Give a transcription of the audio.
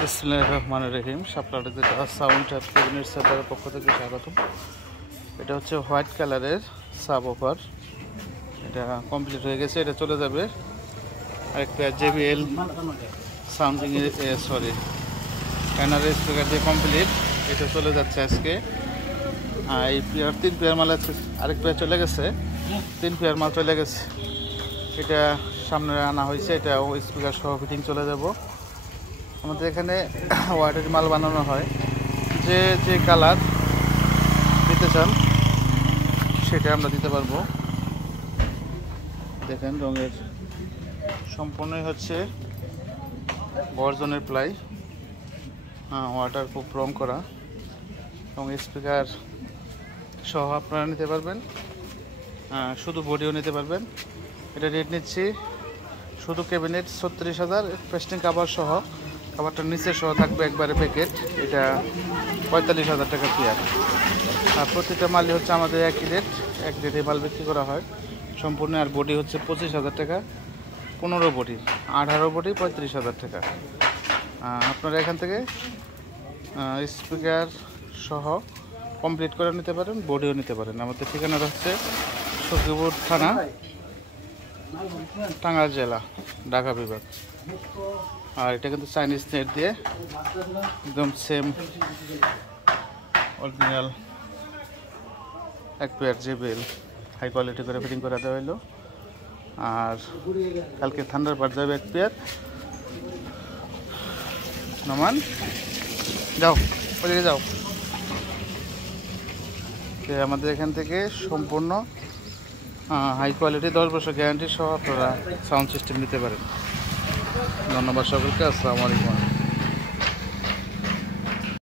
বিসমিল্লাহির রহমানির রহিম। শাপলা digital sound app cabinet সেন্টারের পক্ষ থেকে স্বাগতম। এটা হচ্ছে হোয়াইট কালারের সাব ওভার, এটা কমপ্লিট হয়ে গেছে। এটা চলে যাবে আরেকটা JBL সাউন্ডিং ক্যানারের স্পিকার দিয়ে কমপ্লিট। এটা চলে যাচ্ছে আজকে। এই পেয়ার 3 পেয়ার মাল আছে, আরেক পেয়ার চলে গেছে, 3 পেয়ার মাল চলে গেছে। এটা সামনে আনা হয়েছে, এটা ও স্পিকার সহ ফিটিং চলে যাব। আমাদের এখানে ওয়াটার মাল বানানো হয়, যে কালার দিতে চান সেটা আমরা দিতে পারবো। দেখেন রঙের সম্পূর্ণই হচ্ছে গর্জনের প্লাই, ওয়াটার প্রুফ রং করা, এবং স্পিকার সহ আপনারা নিতে পারবেন, শুধু বডিও নিতে পারবেন। এটা রেট নিচ্ছি শুধু ক্যাবিনেট 36,000, পেস্টিং কাভার সহ, কাভারটার নিচে সহ থাকবে একবারে প্যাকেট। এটা 45,000 টাকা পেয়ার। আর প্রতিটা মালই হচ্ছে আমাদের একই রেট, এক রেটে মাল বিক্রি করা হয় সম্পূর্ণ। আর বডি হচ্ছে 25,000 টাকা, 15 বডি, 18 বডি 35,000 টাকা। আপনারা এখান থেকে স্পিকার সহ কমপ্লিট করে নিতে পারেন, বডিও নিতে পারেন। আমাদের ঠিকানাটা হচ্ছে সখীপুর থানা, টাঙ্গাইল জেলা, ঢাকা বিভাগ। আর এটা কিন্তু চাইনিজ নেট দিয়ে একদম সেম অরিজিনাল এক পেয়ার JBL হাই কোয়ালিটি করে ফিটিং করে দেওয়া হইলো। আর কালকে থান্ডারবার্ড যাবে এক পেয়ার। নমান যাও, ওদিকে যাও। আমাদের এখান থেকে সম্পূর্ণ হাই কোয়ালিটি 10 বছর গ্যারান্টি সহ আপনারা সাউন্ড সিস্টেম নিতে পারেন। ধন্যবাদ সকলকে। আসসালামু আলাইকুম।